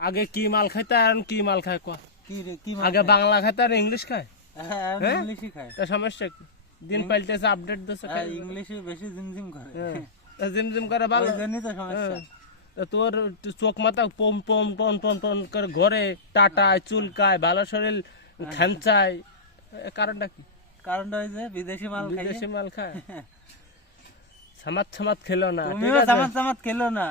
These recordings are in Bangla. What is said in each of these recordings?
আগে কি মাল খাইতে আর কি মাল খায় কয় কি আগে বাংলা খাইতে আর ইংলিশ খায়? হ্যাঁ হ্যাঁ? ইংলিশই খায় তা সমস্যা কি? দিন পাল্টেছে আপডেট দিচ্ছে হ্যাঁ, ইংলিশে বেশি জিমজিম করে। জিম জিম করে ভালো। জন্যই তো সমস্যা। হ্যাঁ। তোর চোখ মাথা পম পম টন টন টন করে ঘরে টাটায় চুলকায় ভালো শরীর খেঞ্চায় এ কারণটা কি? কারণটা ওই যে বিদেশি মাল বিদেশি মাল খায়। সামাত ছামাত খেলো না তুমিও? জামাত জামাত খেলো না।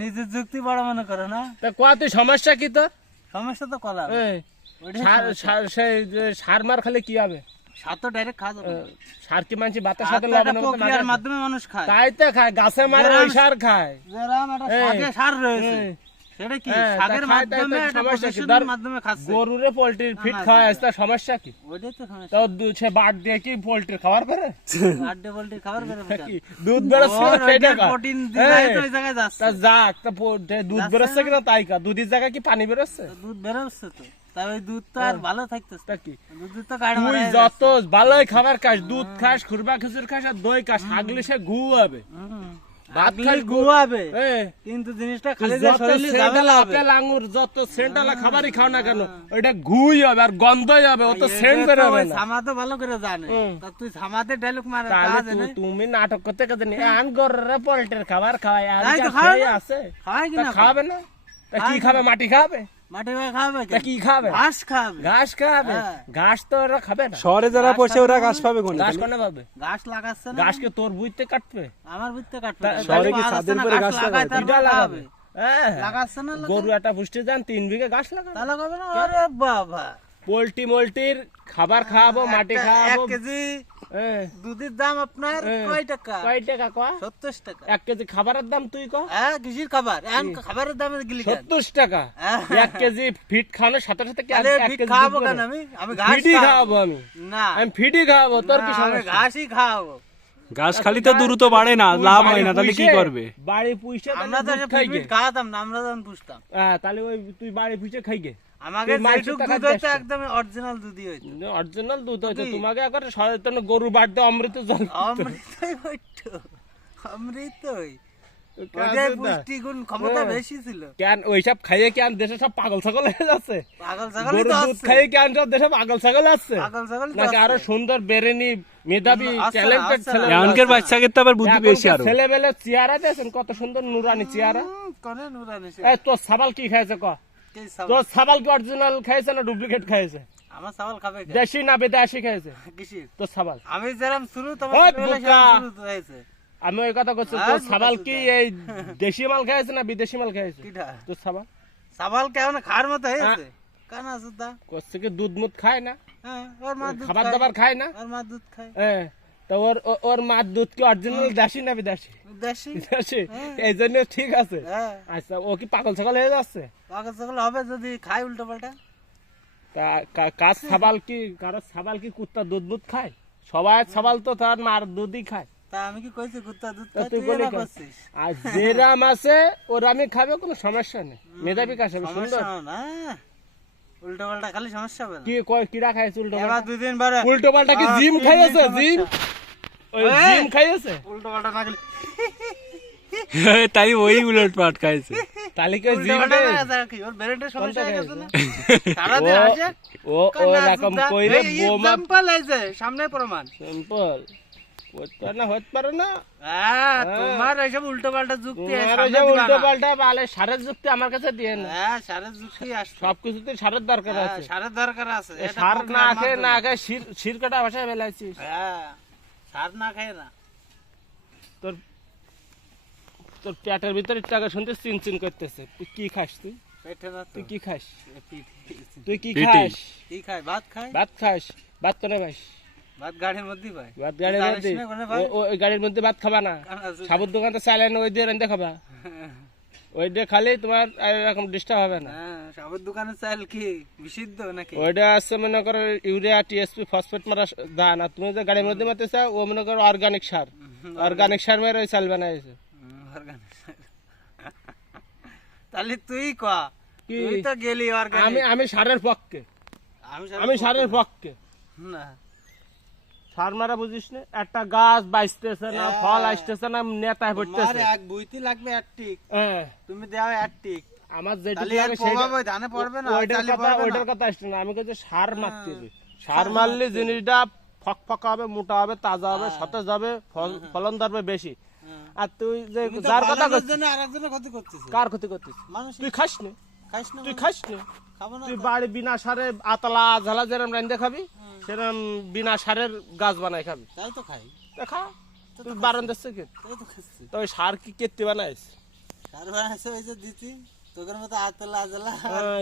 নিজের যুক্তি বড় মনে করে না। তা কোয়া তুই সমস্যা কি তোর? সমস্যা তো কলা সার মার খালে কি হবে? সার তো ডাইরেক্ট খাওয়া যাবে। সার কি মানছি সাথে প্রক্রিয়ার মাধ্যমে মানুষ খায়। তাই তো খায় গাছে মারে সার খায়। সার রয়েছে। সেটা কি? হ্যাঁ, শাকের খায় তাই তো মাধ্যমে একটা সমস্যা কি? প্রসেসিংয়ের ধর, মাধ্যমে খাচ্ছে। গরুরে পোল্ট্রির ফিট খাওয়া না। সমস্যা কি? ওইটাই তো সমস্যা। তো সে বাট দিয়ে কি পোল্ট্রি খাবার করে? দুধ বেরোচ্ছে সেটা প্রোটিন দিয়ে তো ওই জায়গায় যাচ্ছে। তা যাক তা দুধ বেরোচ্ছে কিনা তাই কা? দুধের জায়গায় কি পানি বেরোচ্ছে? দুধ তো। যত ভালোই খাবার খাস দুধ খাস খুরবা খেজুর খাস আর দই খাস হাগলে সে ঘু হবে ভাত ভাত গুয়াবে কিন্তু জিনিসটা খালি যে শরীরে সেন্টালা ঝামেলা আপেল আঙুর যত সেন্টালা খাবারই খাও না কেন ওইটা ঘুই হবে আর গন্ধই হবে অত সেন্ট এটা তো না। সামা তো ভালো করে জানে। তা তুই সামাতে ডায়লগ মারে তাহলে তা তু- জানে তুমি নাটক করতে করতে নি আন গররে খাবার খাওয়াই আর। আছে। কি? না? খাবে না কি? খাবে মাটি খাবে? মাটি খাবে কি খাবে? ঘাস খাবে। ঘাস খাবে? হ্যাঁ। ঘাস তো ওরা খাবে না। শহরে যারা পড়ছে ওরা ঘাস পাবে কোন? ঘাস কোনে পাবে? ঘাস লাগাচ্ছে না। ঘাসকে তোর বুঝতে কাটবে? আমার বুঝতে কাটবে। শহরে কি আর আছে ছাদের না, উপরে ঘাস ঘাস লাগায় লাগায়? এটা লাগাবে। হ্যাঁ। লাগাচ্ছে না গরু একটা পুষ্টি যান তিন বিঘে ঘাস লাগাবে। তা লাগাবে না? আরে বাবা। পোল্ট্রি মোল্টির খাবার খাওয়াবো মাটি খাওয়াবো এক কেজি হ্যাঁ। দুধের দাম আপনার হ্যাঁ। কয় টাকা? কয় টাকা কয়া? সত্তর টাকা। এক কেজি খাবারের দাম তুই ক? হ্যাঁ কৃষির খাবার। এখন খাবারের দাম গিলি সত্তর টাকা। হ্যাঁ। এক কেজি ফিট খাওয়ানোর সাথে সাথে কি তাহলে ফিট খাওয়াবো কেন আমি? আমি ঘাস ফিটই খাওয়াবো। আমি। না। আমি ফিটই খাওয়াবো তোর কি সমস্যা? ঘাসই খাওয়াবো। ঘাস খালি তো দ্রুত বাড়ে না লাভ হয় না তাহলে কি করবে? বাড়ি পুষে আমরা তো তাহলে দুধ খাই গে। ফিট খাওয়াতাম না আমরা যখন পুষতাম। হ্যাঁ, তাহলে ওই তুই বাড়ি পুষে খাই গে আমাকে যেটুক দুধ হইতো একদম অরিজিনাল দুধই হইতো। অরিজিনাল দুধ হয়েছে তোমাকে একবার সচেতন গরু বাড়তে অমৃত জল অমৃতই হইতো। অমৃতই। কেন ওইটাই দুধ না? পুষ্টিগুণ ক্ষমতা হ্যাঁ। বেশি ছিল। কেন ওইসব খাইয়ে কেন দেশে সব পাগল ছাগল হয়ে যাচ্ছে? পাগল ছাগলই দুধ খাইয়ে কেন সব দেশে পাগল ছাগল আসছে পাগল ছাগল নাকি আরও সুন্দর বেরেনি মেধাবী ট্যালেন্টেড ছেলে। এখনকার বাচ্চাকে তো আবার বুদ্ধি বেশি আরও। ছেলে বেলে চেয়ারা দিয়েছেন কত সুন্দর নুরানি চেয়ারা হুম, নুরানি এই তোর সাবাল কি খাইছে ক? কে সাবাল? কি অরিজিনাল খাইছে না ডুপ্লিকেট খাইছে। আমার সাবাল খাবে দেশি না বিদেশি খাইছে? তোর সাবাল আমি যেরকম শুরু তোমার শুরু হয়েছে। আমি ওই কথা করছি তোর বোকা সাবাল কি এই দেশি মাল খাইছে না বিদেশি মাল খাইছে? তোর সাবাল সাবাল কেমন খাওয়ার মতো হ্যাঁ। হয়েছে কানা সুদা করছে কি দুধ মুধ খায় না? হ্যাঁ ওর মা দুধ খাবার দাবার খায় না? ওর মা দুধ খায়। হ্যাঁ তো ওর ওর মার দুধ কি অরিজিনাল দেশি না বিদেশি? দেশি দেশি হ্যাঁ। এই জন্য ঠিক আছে। হ্যাঁ। আচ্ছা ও কি পাগল ছাগল হয়ে যাচ্ছে? পাগল ছাগল হবে যদি খায় উল্টো পাল্টা। তা কা- কার কি কারও সাবাল কি কুত্তা দুধ দুধ খায়? সবাই সাবাল তো তার মার দুধই খায়। আমি কি কইছি কুত্তা দুধ খায়? তুই তুই বলি এরা কেন? করছিস? আর যেরাম আছে ওর আমি খাবে কোনো সমস্যা নেই। মেধাবী কাজ হবে সুন্দর? না। উল্টো পাল্টা খালি সমস্যা হবে কি কয় কিরা খাইছে উল্টো পাল্টা? উল্টো পাল্টা কি আহ, জিম খাইছে জিম? ওই জিম খাইছে উল্টো পাল্টা না তাই ওই উলট পাট খাইছে। তাহলে কি উল্টো জিম পাল্টা খাইছে? না খেলে কি ওর ব্রেনের সমস্যা হয়ে গেছে না? ও আসে ও ও রকম কইরে বোমা এক্সাম্পল আছে সামনে প্রমাণ। সিম্পল করতে না হতে পারে না। হ্যাঁ তোমার এইসব উল্টো পাল্টা যুক্তি উল্টো পাল্টা বালে সারের আমার কাছে দিয়ে না। হ্যাঁ সারের যুক্তি আসছে সারের দরকার হ্যাঁ, আছে। সারের দরকার আছে। সার না খেয়ে না। শির শির কাটা ভাষায় বেলাইছিস হ্যাঁ সার না খায় না। তোর তোর পেটের ভিতরে টাকা শুনতে চিন চিন করতেছে। তুই কি খাস তুই? পেটে না তো। তুই কি খাস? তুই কি খাস? কি খায় ভাত খায় ভাত খাস। ভাত করে ভাই ভাত গাড়ির মধ্যে ভাই ভাত গাড়ির মধ্যে না কোনে ভাই? ও- ও- ওই গাড়ির মধ্যে ভাত খাবা না। সাবুর দোকানতে চাইলেন ওই দিয়ে রান্ধে খাবা। ওই খালি তোমার এরকম ডিস্টার্ব হবে না। হ্যাঁ সাবুর দোকানের চাল কি? বিশুদ্ধ নাকি? ওইটা আছে মনে করো ইউরিয়া টিএসপি ফসফেট মারা দান। আর তুমি যে গাড়ির মধ্যে মারতে চাও ও মনে করো অর্গানিক সার। অর্গানিক সার মেরে ওই চাল বানাইছে। তাহলে তুই কয়া তুই তো গেলি আমি অর্গানিক আমি সারের পক্ষে। আমি সারের পক্ষে না। সার মারা বুঝিস না? একটা গাছ বাইসতেছে না ফল আসতেছে না নেতায় পড়তেছে। এক বুইতি লাগবে এক হ্যাঁ তুমি দেও এক আমার তাহলে লাগে প্রভাব ধানে পড়বে না ওইটার কথা ওইটার কথা আসছে না। আমি কাছে সার মারতে হ্যাঁ। সার মারলে জিনিসটা ফক ফকা হবে মোটা হবে তাজা হবে সতেজ হবে ফল- ফলন ধরবে বেশি। হ্যাঁ। আর তুই যে যার কথা করছিস আরেকজনের ক্ষতি করতেছিস। কার ক্ষতি করছিস মানুষ তুই খাস না। খাইস না তুই? খাস না। খাব না তুই বাড়ি বিনা সারে আতলা ঝালা যেরম রান্ধে খাবি সেরম বিনা সারের গাছ বানাই খাবি। তাই তো খাই। তা খা। তুই বারণ দিচ্ছে কি? তো ওই সার কি কেটে বানাইস? সার বানাইছে ওই যে দিতি। তোদের মতো আতলা আজলা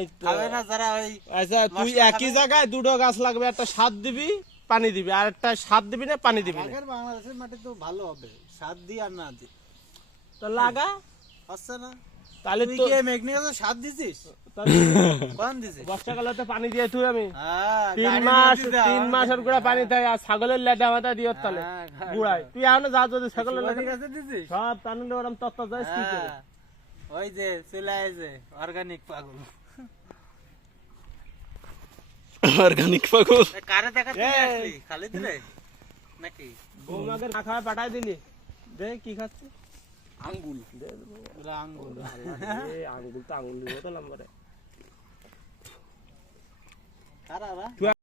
এই খাবে না যারা ওই আচ্ছা তুই একই জায়গায় দুটো গাছ লাগবে একটা সার দিবি পানি দিবি আর একটা সার দিবি না পানি দিবি বাংলাদেশের মাটি তো ভালো হবে। সার দি আর না দি তো লাগা? হচ্ছে না। তাহলে তুই তো কি মেঘনিকাতে সার দিছিস? কোন দিছিস? বর্ষাকালে পানি দিয়ে তুই আমি। তিন মাস তিন মাসের গুড়া পানি থাকে আর ছাগলের লেদা মাথা দিও তাহলে তুই এখনও যা যদি ছাগলের শিবানী লেদা দিছিস? সব টানলে ওরম তত্ত্ব যাইস কি করে? ওই যে চলে আইছে অর্গানিক পাগল। অর্গানিক পাগল। কারে দেখা আসলি? খালিদ রে নাকি? বৌমাকে না খাওয়া পাঠাই দিলি। দে কি খাচ্ছে আঙ্গুল। দে আঙ্গুল। আঙ্গুল তো আঙ্গুল দিব তো নম্বরে কারা?